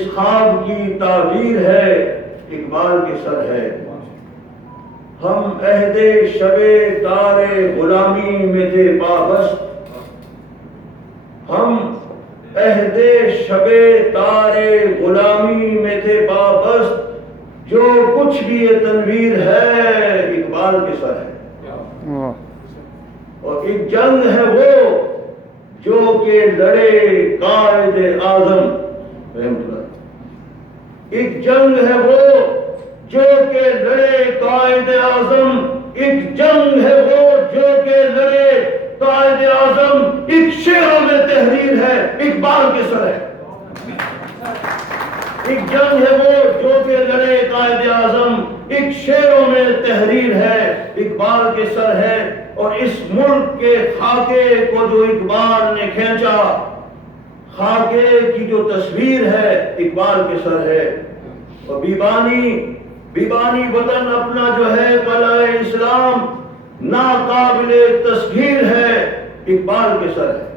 اس خواب کی تعبیر ہے، اقبال کے سر ہے۔ ہم عہد شب تار غلامی میں تھے پابست، ہم عہد شب تار غلامی میں تھے پابست، جو کچھ بھی یہ تنویر ہے اقبال کے سر ہے۔ اور ایک جنگ ہے وہ جو کہ لڑے قائد اعظم، ایک جنگ ہے وہ جو کہ لڑے قائد اعظم، ایک جنگ ہے وہ جو کہ لڑے قائد اعظم، ایک شعروں میں تحریر ہے اقبال کے سر ہے۔ ایک جنگ ہے وہ جو کہ لڑے قائد اعظم، ایک شعروں میں تحریر ہے اقبال کے سر ہے۔ اور اس ملک کے خاکے کو جو اقبال نے کھینچا، خاکے کی جو تصویر ہے اقبال کے سر ہے۔ اور بیبانی وطن اپنا جو ہے قلعہ اسلام، ناقابل تسخیر ہے اقبال کے سر ہے۔